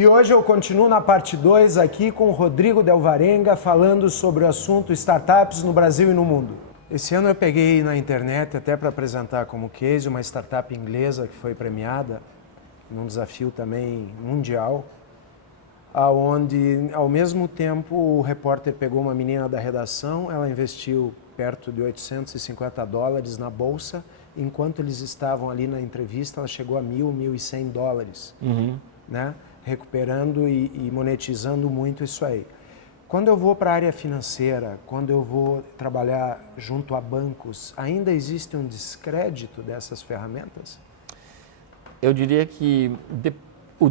E hoje eu continuo na parte 2 aqui com o Rodrigo Delvarenga falando sobre o assunto startups no Brasil e no mundo. Esse ano eu peguei na internet até para apresentar como case uma startup inglesa que foi premiada num desafio também mundial, aonde ao mesmo tempo o repórter pegou uma menina da redação, ela investiu perto de $850 na bolsa, enquanto eles estavam ali na entrevista ela chegou a $1.100, né? Recuperando e monetizando muito isso aí. Quando eu vou para a área financeira, quando eu vou trabalhar junto a bancos, ainda existe um descrédito dessas ferramentas? Eu diria que o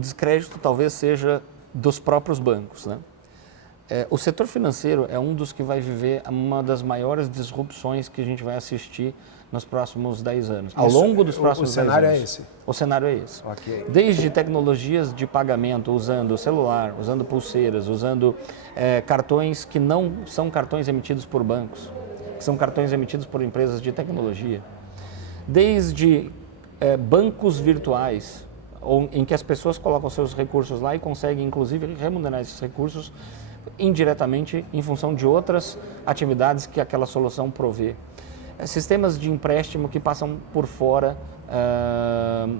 descrédito talvez seja dos próprios bancos, né? O setor financeiro é um dos que vai viver uma das maiores disrupções que a gente vai assistir nos próximos 10 anos. Ao longo dos próximos 10 anos. O cenário é esse? O cenário é esse. Okay. Desde tecnologias de pagamento, usando celular, usando pulseiras, usando cartões que não são cartões emitidos por bancos, que são cartões emitidos por empresas de tecnologia. Desde bancos virtuais, em que as pessoas colocam seus recursos lá e conseguem, inclusive, remunerar esses recursos indiretamente em função de outras atividades que aquela solução provê. Sistemas de empréstimo que passam por fora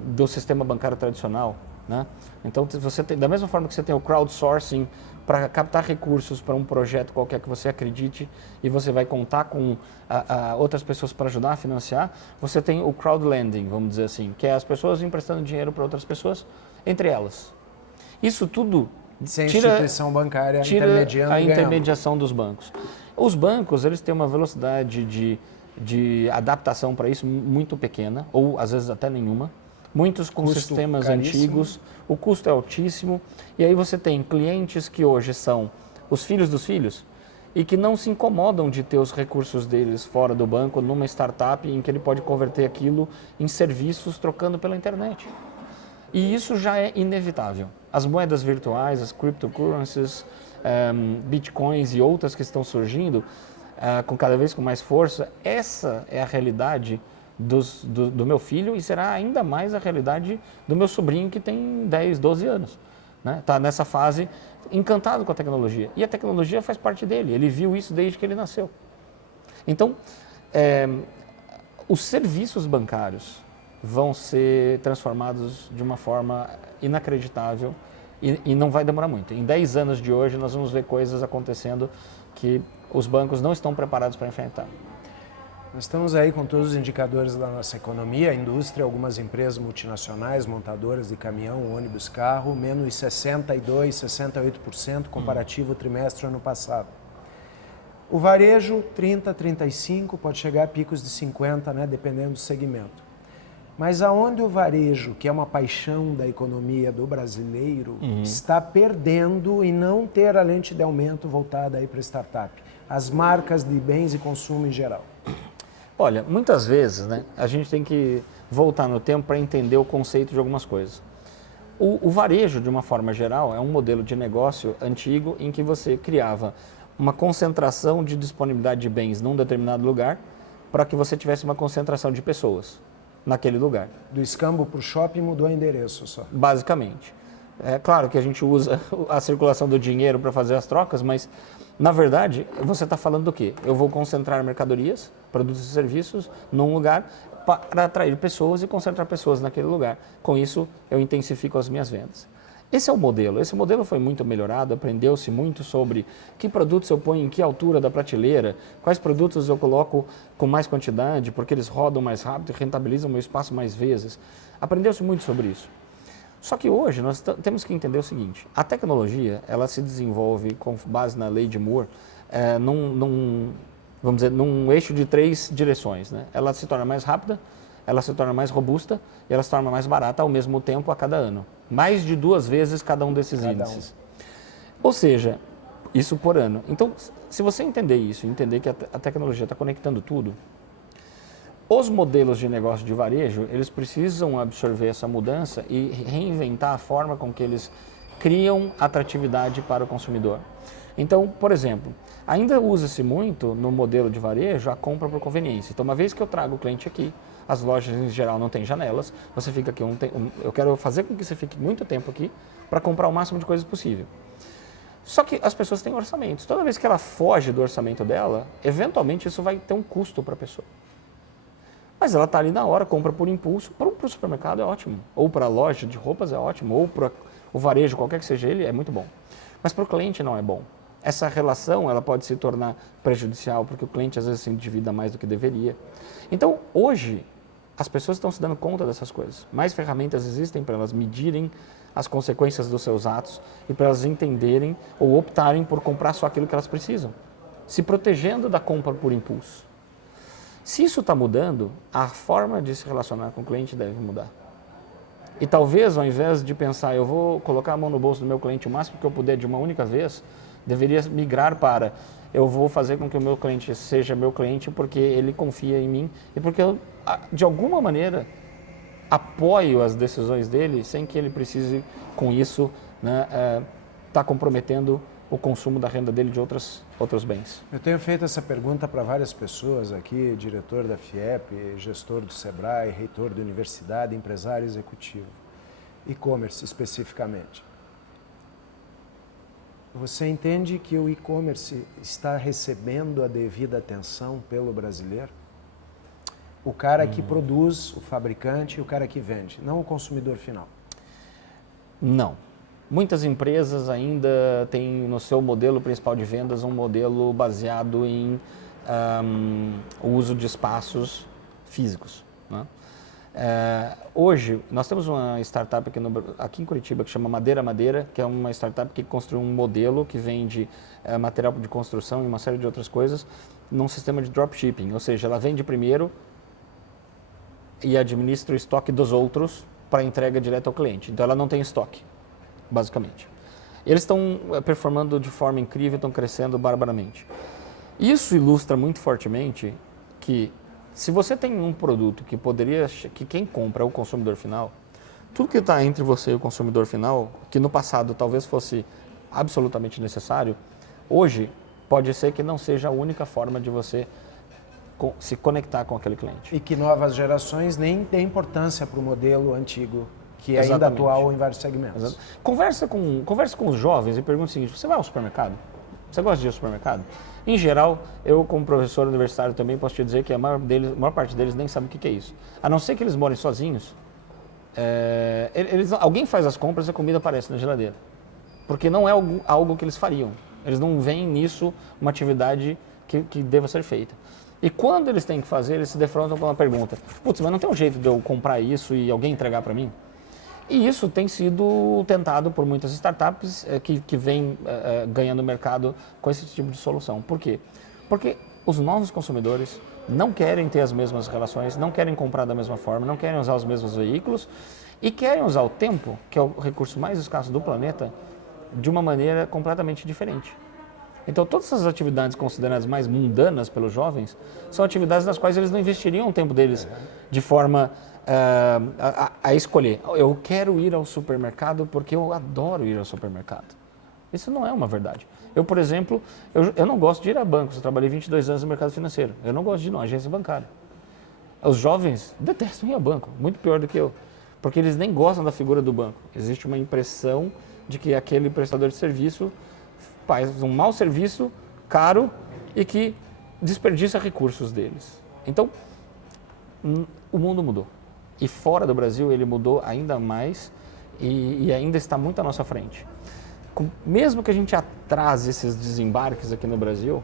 do sistema bancário tradicional, né? Então, você tem, da mesma forma que você tem o crowdsourcing para captar recursos para um projeto qualquer que você acredite e você vai contar com outras pessoas para ajudar a financiar, você tem o crowdlending, vamos dizer assim, que é as pessoas emprestando dinheiro para outras pessoas, entre elas. Isso tudo sem instituição bancária intermediando a intermediação dos bancos. Os bancos, eles têm uma velocidade de adaptação para isso muito pequena, ou às vezes até nenhuma. Muitos com sistemas antigos, o custo é altíssimo, e aí você tem clientes que hoje são os filhos dos filhos e que não se incomodam de ter os recursos deles fora do banco, numa startup em que ele pode converter aquilo em serviços trocando pela internet. E isso já é inevitável. As moedas virtuais, as cryptocurrencies, bitcoins e outras que estão surgindo com cada vez com mais força, essa é a realidade do meu filho e será ainda mais a realidade do meu sobrinho que tem 10, 12 anos. Está nessa fase encantado com a tecnologia. E a tecnologia faz parte dele, ele viu isso desde que ele nasceu. Então, os serviços bancários vão ser transformados de uma forma inacreditável e não vai demorar muito. Em 10 anos de hoje, nós vamos ver coisas acontecendo que os bancos não estão preparados para enfrentar. Nós estamos aí com todos os indicadores da nossa economia, a indústria, algumas empresas multinacionais, montadoras de caminhão, ônibus, carro, menos 62%, 68% comparativo ao trimestre ano passado. O varejo, 30%, 35%, pode chegar a picos de 50%, né, dependendo do segmento. Mas aonde o varejo, que é uma paixão da economia do brasileiro, está perdendo e não ter a lente de aumento voltada aí para startup? As marcas de bens e consumo em geral. Olha, muitas vezes, né, a gente tem que voltar no tempo para entender o conceito de algumas coisas. O varejo, de uma forma geral, é um modelo de negócio antigo em que você criava uma concentração de disponibilidade de bens num determinado lugar para que você tivesse uma concentração de pessoas naquele lugar. Do escambo para o shopping mudou o endereço só. Basicamente. É claro que a gente usa a circulação do dinheiro para fazer as trocas, mas, na verdade, você está falando do quê? Eu vou concentrar mercadorias, produtos e serviços num lugar para atrair pessoas e concentrar pessoas naquele lugar. Com isso, eu intensifico as minhas vendas. Esse é o modelo. Esse modelo foi muito melhorado, aprendeu-se muito sobre que produtos eu ponho em que altura da prateleira, quais produtos eu coloco com mais quantidade, porque eles rodam mais rápido e rentabilizam o meu espaço mais vezes. Aprendeu-se muito sobre isso. Só que hoje nós temos que entender o seguinte, a tecnologia ela se desenvolve com base na lei de Moore vamos dizer, num eixo de 3 direções, né? Ela se torna mais rápida, ela se torna mais robusta e ela se torna mais barata ao mesmo tempo a cada ano. Mais de 2 vezes cada um desses índices. Ou seja, isso por ano. Então, se você entender isso, entender que a tecnologia está conectando tudo, os modelos de negócio de varejo, eles precisam absorver essa mudança e reinventar a forma com que eles criam atratividade para o consumidor. Então, por exemplo, ainda usa-se muito no modelo de varejo a compra por conveniência. Então, uma vez que eu trago o cliente aqui, as lojas em geral não têm janelas, você fica aqui, eu quero fazer com que você fique muito tempo aqui para comprar o máximo de coisas possível. Só que as pessoas têm orçamentos. Toda vez que ela foge do orçamento dela, eventualmente isso vai ter um custo para a pessoa. Mas ela está ali na hora, compra por impulso. Para o supermercado é ótimo. Ou para a loja de roupas é ótimo. Ou para o varejo, qualquer que seja ele, é muito bom. Mas para o cliente não é bom. Essa relação ela pode se tornar prejudicial, porque o cliente às vezes se endivida mais do que deveria. Então, hoje, as pessoas estão se dando conta dessas coisas. Mais ferramentas existem para elas medirem as consequências dos seus atos e para elas entenderem ou optarem por comprar só aquilo que elas precisam, se protegendo da compra por impulso. Se isso está mudando, a forma de se relacionar com o cliente deve mudar. E talvez, ao invés de pensar, eu vou colocar a mão no bolso do meu cliente o máximo que eu puder de uma única vez, deveria migrar para, eu vou fazer com que o meu cliente seja meu cliente porque ele confia em mim e porque eu, de alguma maneira, apoio as decisões dele sem que ele precise, com isso, né, tá comprometendo o consumo da renda dele de outros bens. Eu tenho feito essa pergunta para várias pessoas aqui, diretor da FIEP, gestor do Sebrae, reitor da universidade, empresário executivo, e-commerce especificamente. Você entende que o e-commerce está recebendo a devida atenção pelo brasileiro? O cara que produz, o fabricante e o cara que vende, não o consumidor final. Não. Muitas empresas ainda têm no seu modelo principal de vendas um modelo baseado em o uso de espaços físicos, né? Hoje, nós temos uma startup aqui em Curitiba que chama Madeira Madeira, que é uma startup que construiu um modelo que vende material de construção e uma série de outras coisas num sistema de dropshipping, ou seja, ela vende primeiro e administra o estoque dos outros para entrega direta ao cliente. Então, ela não tem estoque, basicamente. Eles estão performando de forma incrível, estão crescendo barbaramente. Isso ilustra muito fortemente que se você tem um produto que quem compra é o consumidor final, tudo que está entre você e o consumidor final, que no passado talvez fosse absolutamente necessário, hoje pode ser que não seja a única forma de você se conectar com aquele cliente. E que novas gerações nem têm importância para o modelo antigo, que é ainda Exatamente. atual em vários segmentos. Exato. Conversa com os jovens e pergunta o seguinte, você vai ao supermercado? Você gosta de ir ao supermercado? Em geral, eu como professor universitário também posso te dizer que a maior parte deles nem sabe o que é isso. A não ser que eles morem sozinhos, alguém faz as compras e a comida aparece na geladeira. Porque não é algo que eles fariam. Eles não veem nisso uma atividade que deva ser feita. E quando eles têm que fazer, eles se defrontam com uma pergunta. Putz, mas não tem um jeito de eu comprar isso e alguém entregar para mim? E isso tem sido tentado por muitas startups que vêm ganhando mercado com esse tipo de solução. Por quê? Porque os novos consumidores não querem ter as mesmas relações, não querem comprar da mesma forma, não querem usar os mesmos veículos e querem usar o tempo, que é o recurso mais escasso do planeta, de uma maneira completamente diferente. Então, todas essas atividades consideradas mais mundanas pelos jovens são atividades nas quais eles não investiriam o tempo deles de forma a escolher. Eu quero ir ao supermercado porque eu adoro ir ao supermercado. Isso não é uma verdade. Eu, por exemplo, eu não gosto de ir a bancos. Eu trabalhei 22 anos no mercado financeiro. Eu não gosto de ir numa agência bancária. Os jovens detestam ir a banco, muito pior do que eu, porque eles nem gostam da figura do banco. Existe uma impressão de que aquele prestador de serviço faz um mau serviço, caro e que desperdiça recursos deles. Então, o mundo mudou. E fora do Brasil ele mudou ainda mais e ainda está muito à nossa frente. Mesmo que a gente atrase esses desembarques aqui no Brasil,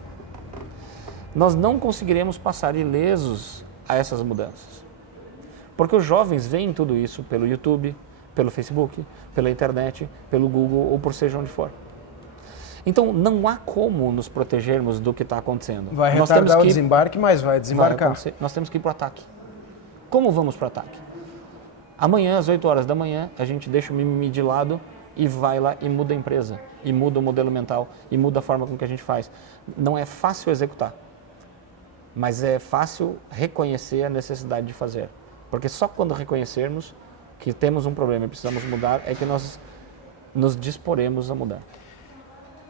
nós não conseguiremos passar ilesos a essas mudanças. Porque os jovens veem tudo isso pelo YouTube, pelo Facebook, pela internet, pelo Google ou por seja onde for. Então, não há como nos protegermos do que está acontecendo. Vai retardar o desembarque, mas vai desembarcar. Nós temos que ir para o ataque. Como vamos para o ataque? Amanhã, às 8 horas da manhã, a gente deixa o mimimi de lado e vai lá e muda a empresa, e muda o modelo mental, e muda a forma com que a gente faz. Não é fácil executar, mas é fácil reconhecer a necessidade de fazer. Porque só quando reconhecermos que temos um problema e precisamos mudar, é que nós nos disporemos a mudar.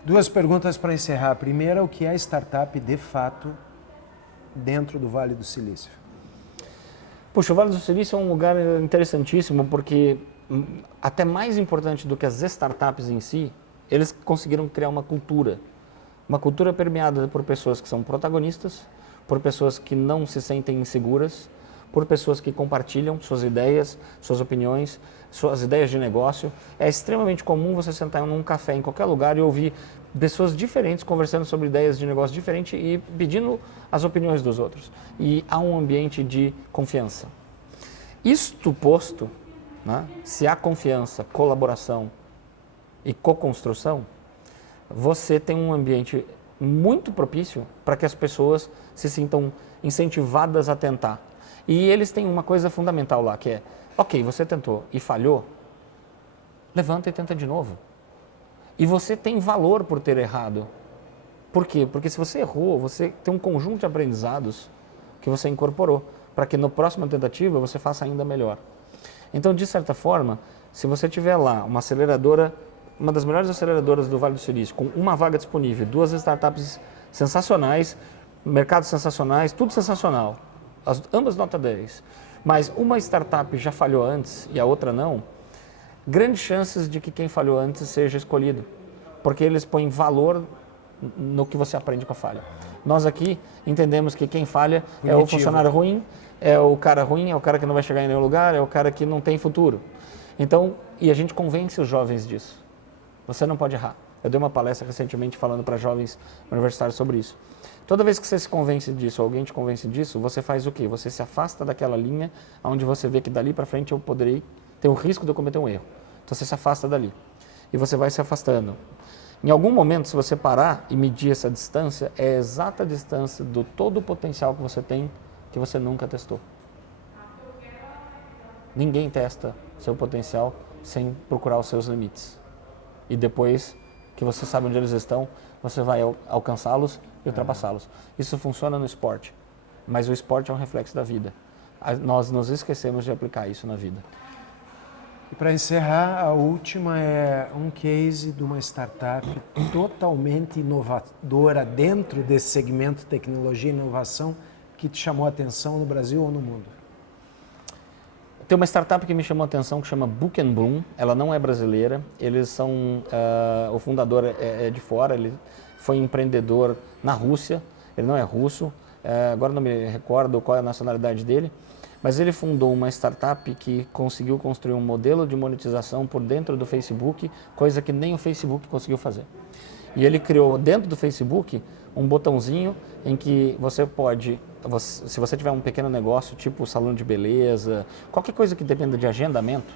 Duas perguntas para encerrar. A primeira, o que é startup de fato dentro do Vale do Silício? Puxa, o Vale do Silício é um lugar interessantíssimo porque, até mais importante do que as startups em si, eles conseguiram criar uma cultura permeada por pessoas que são protagonistas, por pessoas que não se sentem inseguras, por pessoas que compartilham suas ideias, suas opiniões, suas ideias de negócio. É extremamente comum você sentar num café em qualquer lugar e ouvir pessoas diferentes conversando sobre ideias de negócio diferentes e pedindo as opiniões dos outros. E há um ambiente de confiança. Isto posto, né, se há confiança, colaboração e co-construção, você tem um ambiente muito propício para que as pessoas se sintam incentivadas a tentar. E eles têm uma coisa fundamental lá, que é, ok, você tentou e falhou, levanta e tenta de novo. E você tem valor por ter errado. Por quê? Porque se você errou, você tem um conjunto de aprendizados que você incorporou, para que na próxima tentativa você faça ainda melhor. Então, de certa forma, se você tiver lá uma aceleradora, uma das melhores aceleradoras do Vale do Silício, com uma vaga disponível, duas startups sensacionais, mercados sensacionais, tudo sensacional, ambas nota 10, mas uma startup já falhou antes e a outra não, grandes chances de que quem falhou antes seja escolhido, porque eles põem valor no que você aprende com a falha. Nós aqui entendemos que quem falha é o funcionário ruim, é o cara ruim, é o cara que não vai chegar em nenhum lugar, é o cara que não tem futuro. Então, e a gente convence os jovens disso. Você não pode errar. Eu dei uma palestra recentemente falando para jovens universitários sobre isso. Toda vez que você se convence disso, ou alguém te convence disso, você faz o quê? Você se afasta daquela linha onde você vê que dali para frente eu poderei ter o risco de eu cometer um erro. Então você se afasta dali. E você vai se afastando. Em algum momento, se você parar e medir essa distância, é a exata distância do todo o potencial que você tem que você nunca testou. Ninguém testa seu potencial sem procurar os seus limites. E depois que você sabe onde eles estão, você vai alcançá-los e ultrapassá-los. Isso funciona no esporte, mas o esporte é um reflexo da vida. Nós nos esquecemos de aplicar isso na vida. E para encerrar, a última é um case de uma startup totalmente inovadora dentro desse segmento tecnologia e inovação que te chamou a atenção no Brasil ou no mundo. Tem uma startup que me chamou a atenção que chama Book and Bloom. Ela não é brasileira. Eles são o fundador é de fora. Ele foi empreendedor na Rússia. Ele não é russo. Agora não me recordo qual é a nacionalidade dele. Mas ele fundou uma startup que conseguiu construir um modelo de monetização por dentro do Facebook, coisa que nem o Facebook conseguiu fazer. E ele criou dentro do Facebook um botãozinho em que você pode, se você tiver um pequeno negócio, tipo salão de beleza, qualquer coisa que dependa de agendamento,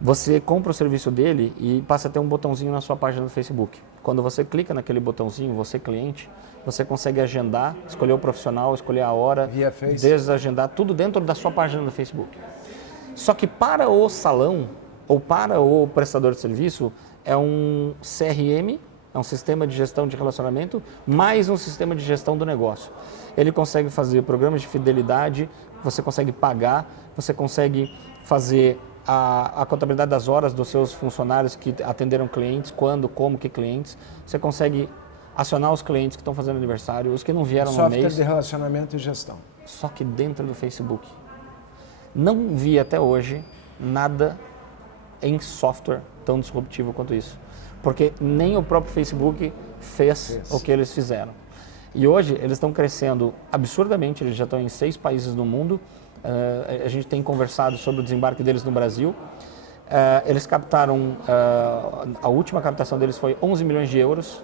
você compra o serviço dele e passa a ter um botãozinho na sua página do Facebook. Quando você clica naquele botãozinho, você cliente, você consegue agendar, escolher o profissional, escolher a hora, desagendar, tudo dentro da sua página do Facebook. Só que para o salão ou para o prestador de serviço, é um CRM, é um sistema de gestão de relacionamento, mais um sistema de gestão do negócio. Ele consegue fazer programas de fidelidade, você consegue pagar, você consegue fazer a contabilidade das horas dos seus funcionários que atenderam clientes, quando, como, que clientes. Você consegue acionar os clientes que estão fazendo aniversário, os que não vieram no mês. Software de relacionamento e gestão. Só que dentro do Facebook. Não vi até hoje nada em software tão disruptivo quanto isso. Porque nem o próprio Facebook fez o que eles fizeram. E hoje eles estão crescendo absurdamente, eles já estão em 6 países no mundo. A gente tem conversado sobre o desembarque deles no Brasil. Eles captaram, a última captação deles foi 11 milhões de euros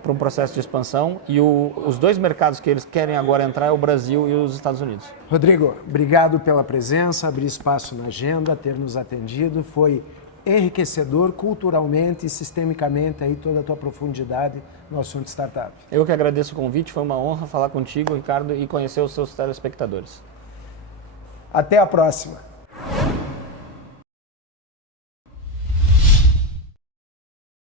para um processo de expansão. E os 2 mercados que eles querem agora entrar é o Brasil e os Estados Unidos. Rodrigo, obrigado pela presença, abrir espaço na agenda, ter nos atendido. Foi enriquecedor culturalmente e sistemicamente aí toda a tua profundidade no assunto startup. Eu que agradeço o convite, foi uma honra falar contigo, Ricardo, e conhecer os seus telespectadores. Até a próxima.